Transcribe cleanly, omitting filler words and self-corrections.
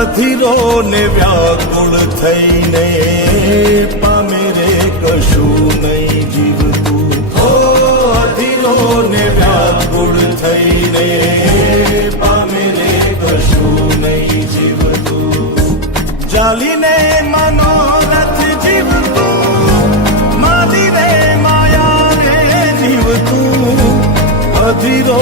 અધીરો ને વ્યાકુળ થઈને પામે રે કશું નહીં જીવતું. હો અધીરો ને વ્યાકુળ થઈને પામે રે કશું નહીં જીવતું. ચાલીને મનોરથ જીવતું, મારી રે માયા રે જીવતું. અધીરો